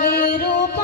गिरूप